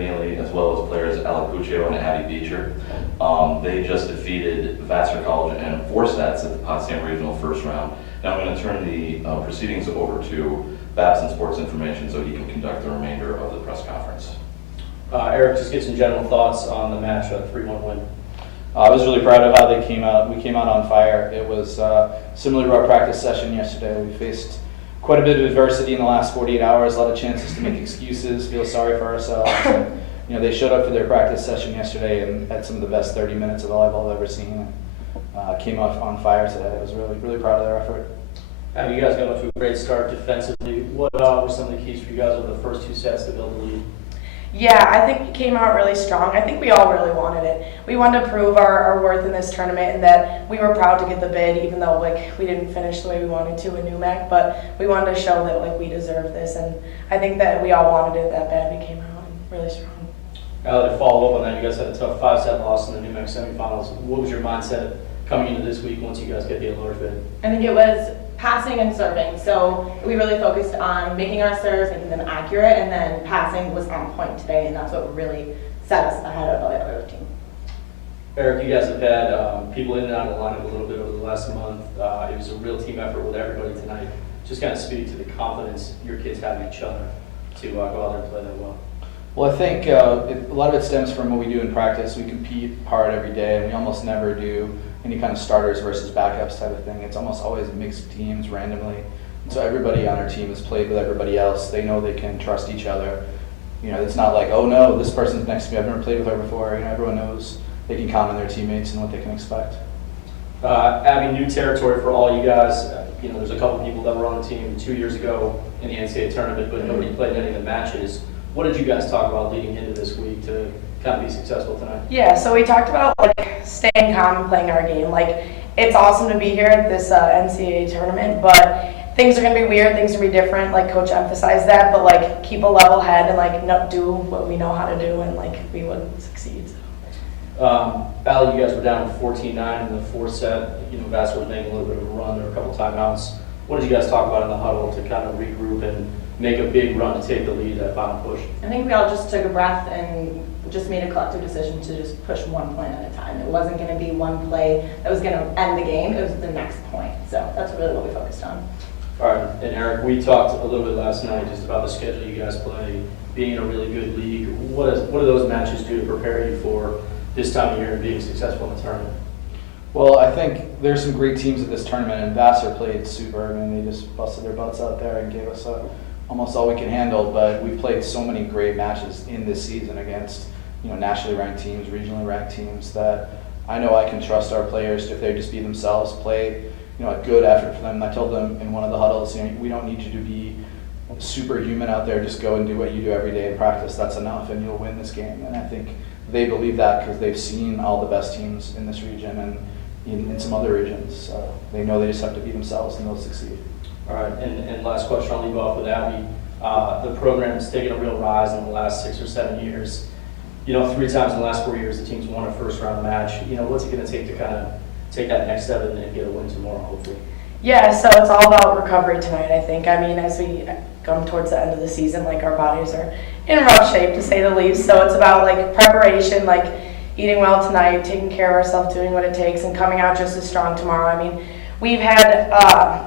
Neely, as well as players Alec Puccio and Abby Beecher. They just defeated Vassar College in 4 sets at the Potsdam Regional first round. Now I'm going to turn the proceedings over to BABSON Sports Information so he can conduct the remainder of the press conference. Eric, just get some general thoughts on the match, 3-1 win. I was really proud of how they came out. We came out on fire. It was similar to our practice session yesterday. We faced quite a bit of adversity in the last 48 hours, a lot of chances to make excuses, feel sorry for ourselves. And, they showed up for their practice session yesterday and had some of the best 30 minutes of volleyball I've ever seen. Came off on fire today. I was really, really proud of their effort. You guys got off to a great start defensively. What were some of the keys for you guys over the first 2 sets to build the lead? Yeah, I think we came out really strong. I think we all really wanted it. We wanted to prove our worth in this tournament and that we were proud to get the bid, even though we didn't finish the way we wanted to in NUMAC, but we wanted to show that we deserve this, and I think that we all wanted it that bad. We came out really strong. To follow up on that, you guys had a tough 5-set loss in the NUMAC semifinals. What was your mindset coming into this week once you guys get the large bid? I think it was passing and serving. So we really focused on making our serves, making them accurate, and then passing was on point today, and that's what really set us ahead of the other team. Eric, you guys have had people in and out of the lineup a little bit over the last month. It was a real team effort with everybody tonight. Just kind of speak to the confidence your kids have in each other to go out there and play that well. Well, I think a lot of it stems from what we do in practice. We compete hard every day, and we almost never do any kind of starters versus backups type of thing. It's almost always mixed teams randomly. And so everybody on our team has played with everybody else. They know they can trust each other. It's not like, oh no, this person's next to me, I've never played with her before. Everyone knows they can count on their teammates and what they can expect. Abby, new territory for all you guys. There's a couple people that were on the team 2 years ago in the NCAA tournament, but nobody played any of the matches. What did you guys talk about leading into this week to kind of be successful tonight? Yeah, so we talked about staying calm and playing our game. It's awesome to be here at this NCAA tournament, but things are going to be weird, things are going to be different. Coach emphasized that, but keep a level head and do what we know how to do, and we would succeed. Allie, you guys were down 14-9 in the 4th set. Vassar was making a little bit of a run. There were a couple timeouts. What did you guys talk about in the huddle to kind of regroup and make a big run to take the lead, that final push? I think we all just took a breath and just made a collective decision to just push one point at a time. It wasn't going to be one play that was going to end the game. It was the next point. So that's really what we focused on. All right, and Eric, we talked a little bit last night just about the schedule you guys play, being in a really good league. What do those matches do to prepare you for this time of year and being successful in the tournament? Well, I think there's some great teams at this tournament, and Vassar played superb, and they just busted their butts out there and gave us almost all we can handle. But we've played so many great matches in this season against nationally ranked teams, regionally ranked teams, that I know I can trust our players if they just be themselves, play a good effort for them. I told them in one of the huddles, we don't need you to be superhuman out there. Just go and do what you do every day in practice. That's enough, and you'll win this game. And I think they believe that because they've seen all the best teams in this region and in some other regions. So they know they just have to be themselves and they'll succeed. All right, and last question, I'll leave off with Abby. The program's taken a real rise in the last 6 or 7 years. 3 times in the last 4 years, the team's won a first-round match. What's it going to take to kind of take that next step and get a win tomorrow, hopefully? Yeah, so it's all about recovery tonight, I think. As we come towards the end of the season, our bodies are in rough shape, to say the least. So it's about, preparation, eating well tonight, taking care of ourselves, doing what it takes, and coming out just as strong tomorrow. We've had,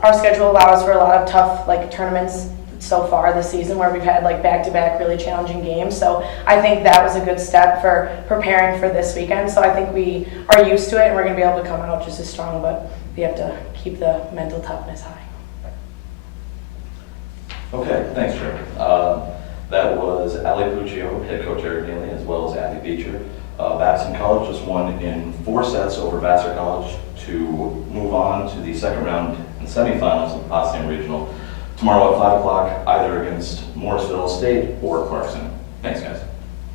our schedule allows for a lot of tough, tournaments so far this season where we've had, back-to-back really challenging games. So I think that was a good step for preparing for this weekend. So I think we are used to it, and we're going to be able to come out just as strong, but we have to keep the mental toughness high. Okay, thanks, Trevor. That was Ali Puccio, head coach Eric Neely, as well as Abby Beecher. Babson College just won in 4 sets over Vassar College to move on to the second round and semifinals of the Potsdam Regional tomorrow at 5 o'clock, either against Morrisville State or Clarkson. Thanks, guys.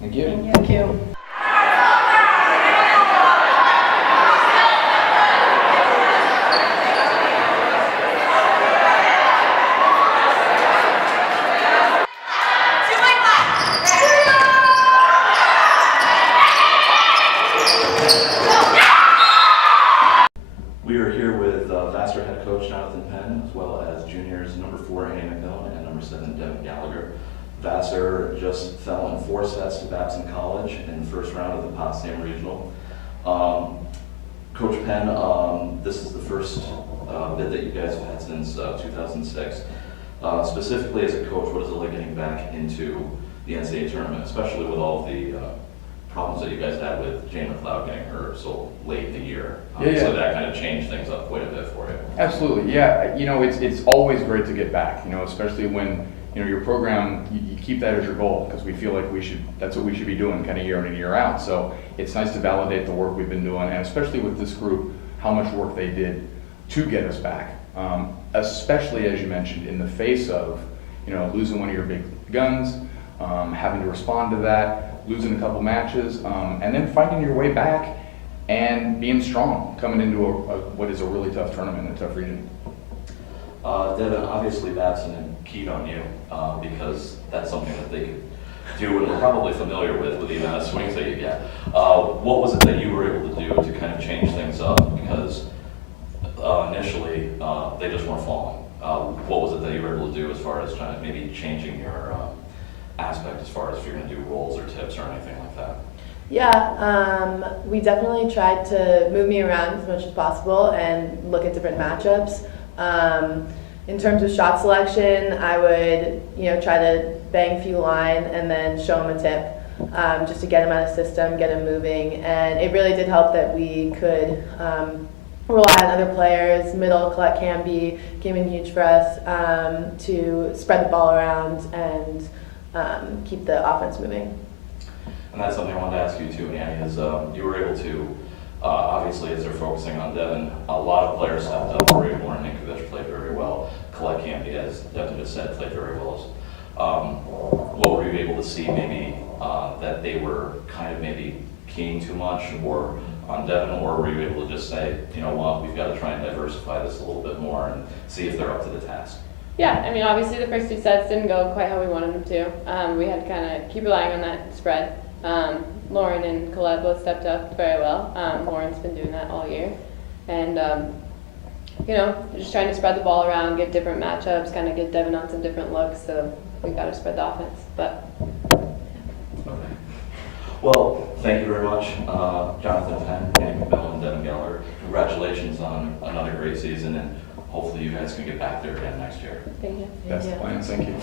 Thank you. Thank you. Vassar head coach Jonathan Penn, as well as juniors number 4 Annie McMillan and number 7 Devin Gallagher. Vassar just fell in 4 sets to Babson College in the first round of the Potsdam Regional. Coach Penn, this is the first bid that you guys have had since 2006. Specifically as a coach, what is it like getting back into the NCAA tournament, especially with all the problems that you guys had with Jane McLeod getting hurt so late in the year? Yeah. So that kind of changed things up quite a bit for you. Absolutely, yeah. You know, it's always great to get back, you know, especially when, you know, your program, you keep that as your goal, because we feel like that's what we should be doing kind of year in and year out. So it's nice to validate the work we've been doing, and especially with this group, how much work they did to get us back. Especially, as you mentioned, in the face of, you know, losing one of your big guns, having to respond to that, losing a couple matches, and then finding your way back and being strong coming into what is a really tough tournament in a tough region. Devin, obviously Babson had keyed on you because that's something that they could do and we're probably familiar with the amount of swings that you get. What was it that you were able to do to kind of change things up? Because initially they just weren't falling. What was it that you were able to do as far as trying to maybe changing your aspect as far as if you're going to do rolls or tips or anything like that? Yeah, we definitely tried to move me around as much as possible and look at different matchups. In terms of shot selection, I would, you know, try to bang a few line and then show him a tip, just to get him out of system, get him moving. And it really did help that we could rely on other players. Middle, Colette Canby came in huge for us to spread the ball around and keep the offense moving. And that's something I wanted to ask you too, Annie, is you were able to, obviously as they're focusing on Devin, a lot of players stepped up. Maria Morin-Ninkovich played very well. Colette Canby, as Devin just said, played very well. What were you able to see maybe that they were kind of maybe keying too much or on Devin, or were you able to just say, you know what, we've got to try and diversify this a little bit more and see if they're up to the task? Yeah, I mean, obviously the first 2 sets didn't go quite how we wanted them to. We had to kind of keep relying on that spread. Lauren and Colette both stepped up very well. Lauren's been doing that all year. And, you know, just trying to spread the ball around, get different matchups, kind of get Devin on some different looks. So we got to spread the offense. But Okay. Well, thank you very much, Jonathan Penn, Annie McMillan, and Devin Geller. Congratulations on another great season, and hopefully you guys can get back there again next year. thank you. That's the plan, thank you.